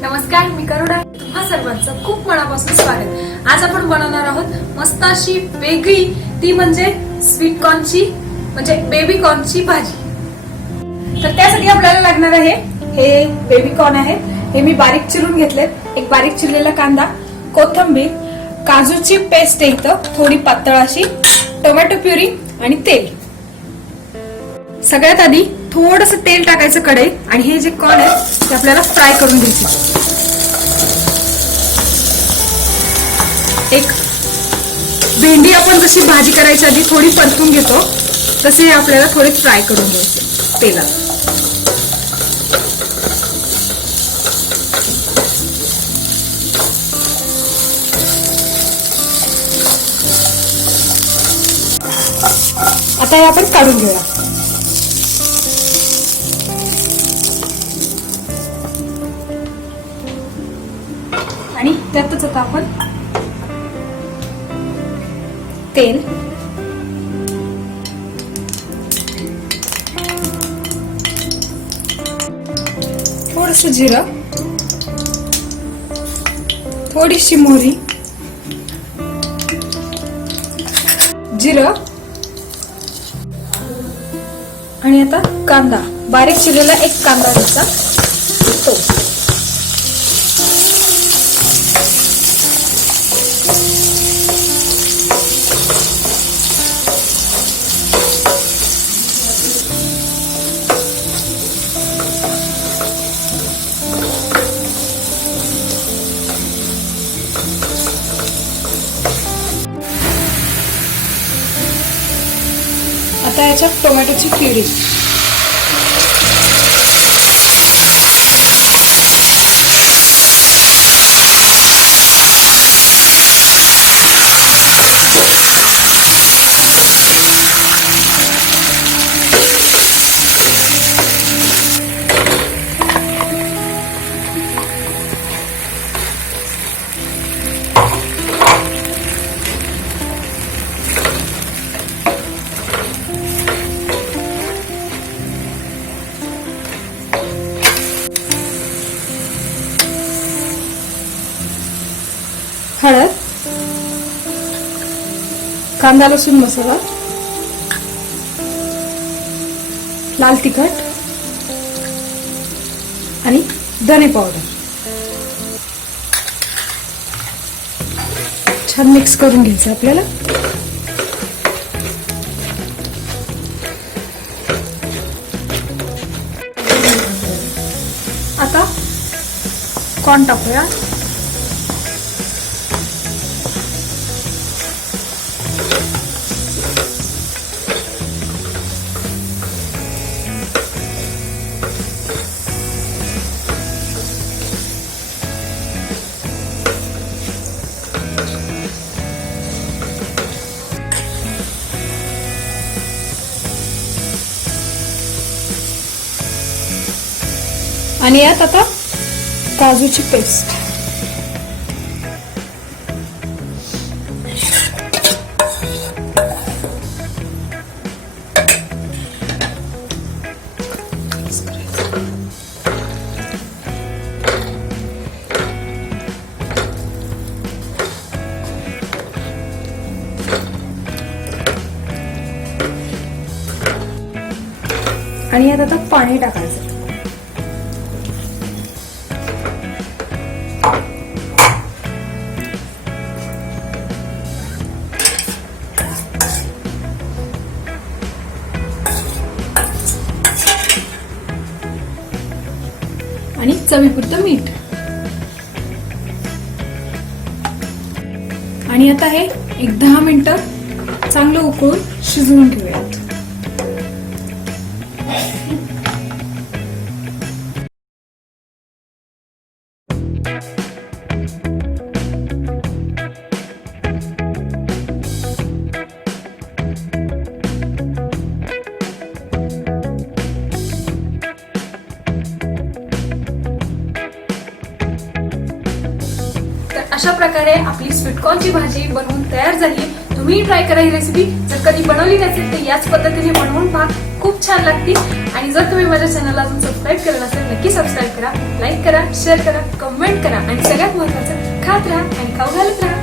नमस्कार, मी करुणा. तुम्हा सर्वांचं खूप मनापासून स्वागत. आज आपण बनवणार आहोत मस्त अशी वेगळी, ती म्हणजे स्वीट कॉर्नची म्हणजे बेबी कॉर्नची भाजी. तर त्यासाठी आपल्याला लागणार आहे हे बेबी कॉर्न आहे. हे मी बारीक चिरून घेतलेत. एक बारीक चिरलेला कांदा, कोथिंबीर, काजूची पेस्ट आहे इथं थोडी पातळ अशी, टोमॅटो प्युरी आणि तेल. सगळ्यात आधी थोडंसं तेल टाकायचं कढईत आणि हे जे कॉर्न आहे ते आपल्याला फ्राय करून घ्यायचे. एक भेंडी आपण जशी भाजी करायच्या आधी थोडी परतून घेतो तसे आपल्याला थोडे फ्राय करून घ्यायचे तेलात. आता हे आपण काढून घेऊया. आणि त्यातच आता आपण तेल, थोडंसं जिरं, थोडीशी मोहरी, जिरं आणि आता कांदा, बारीक चिरलेला एक कांदा घ्यायचा तो. आता याच्यात टोमॅटोची प्युरी, हळद, कांदा लसूण मसाला, लाल तिखट आणि धने पावडर. छान मिक्स करून घ्यायचं आपल्याला. आता कॉर्न टाकूया. आणि यात आता काजूची पेस्ट, आणि यात आता पाणी टाकायचं. आणि चवीपुरतं मीठ. आणि आता हे एक 10 मिनिटं चांगलं उकळून शिजवून घेऊयात. अशा प्रकारे आपली स्वीट कॉर्नची भाजी बनवून तयार झाली. तुम्ही ट्राय करा ही रेसिपी. जर कधी बनवली नसेल तर याच पद्धतीने बनवून पहा. खूप छान लागते. आणि जर तुम्ही माझ्या चॅनलला अजून सबस्क्राईब केलं नसेल नक्की सबस्क्राईब करा, लाईक करा, शेअर करा, कमेंट करा आणि सगळ्यात महत्त्वाचं खात राहा आणि खाऊ घालत राहा.